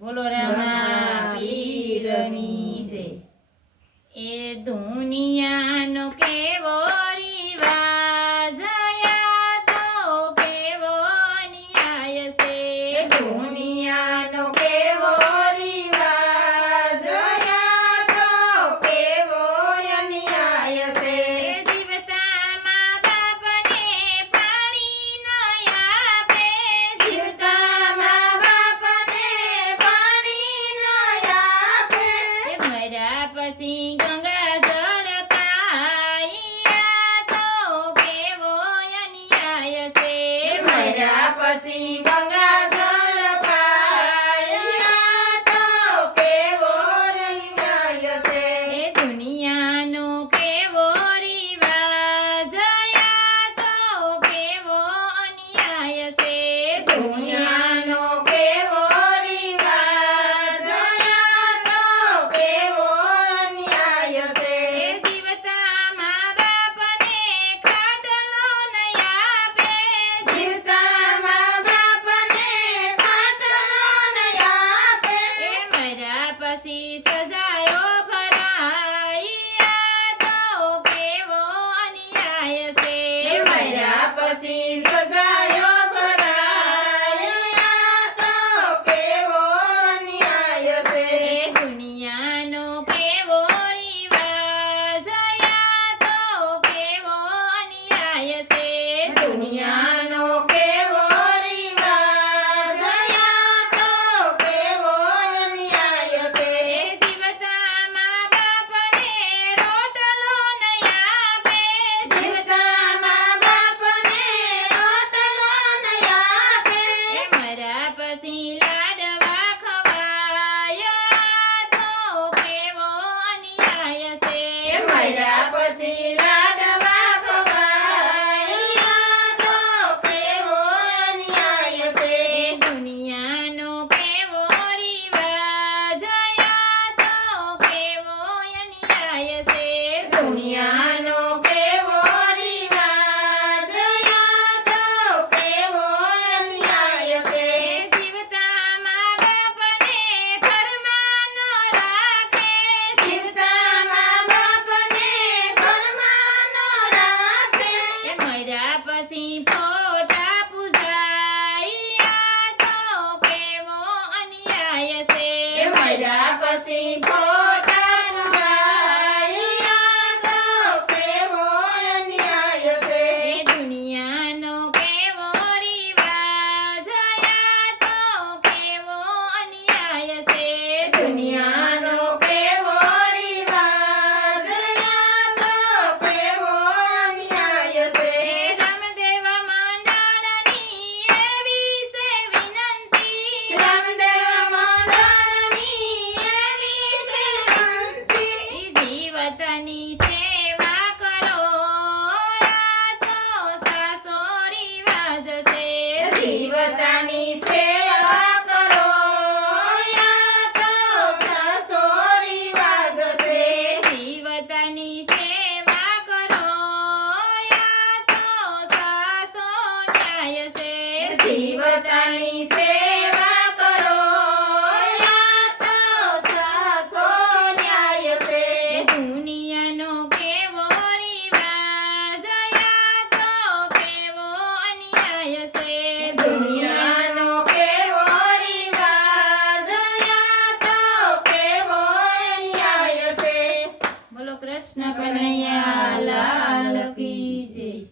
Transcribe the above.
બોલો રમાપીરની છે. એ દુનિયાનો કેવો રિવાજ, આ તો કેવો ન્યાય છે. દુનિયાનો કેવો રિવાજ, આ તો કેવો અન્યાય છે. જીવતા મા બાપને પાણી ન આપે, જીવતા મા બાપને પાણી ન આપે, મર્યા પછી ગંગા જળ પાઈ, આ તો કેવો અન્યાય છે. મર્યા પછી ગંગા જળ પાય, આ તો કેવો અન્યાય છે. એ દુનિયાનો કેવો રિવાજ, આ તો કેવો અન્યાય છે. દુનિયાનો કેવો રિવાજ, આ તો કેવો અન્યાય છે. જીવતા મા બાપને ખાટલો ન આપે, જીવતા મા બાપને ખાટલો ન આપે, મર્યા પછી સજાયો ભરાઈ, આ તો કેવો અન્યાય છે. મર્યા પછી સજાયો ભરાય, આ તો કેવો અન્યાય છે. દુનિયાનો કેવો રિવાજ, આ તો કેવો અન્યાય છે. દુનિયાનો કેવો રિવાજ, આ તો કેવો અન્યાય છે. જીવતા મા બાપને રોટલો ન આપે, જીવતા મા બાપને રોટલો ન આપે, મર્યા પછી લાડવા ખવાય, આ તો કેવો અન્યાય છે. મર્યા પછી લાડવા ખવાય, આ તો કેવો અન્યાય છે. દુનિયાનો કેવો રિવાજ, આ તો કેવો અન્યાય છે. દુનિયાનો કેવો રિવાજ, આ તો કેવો અન્યાય છે. જીવતા મા બાપને ઘરમાં ન રાખે, જીવતા મા બાપને ઘરમાં ન રાખે, મર્યા પછી ફોટા પૂજાય, આ તો કેવો અન્યાય છે. મર્યા પછી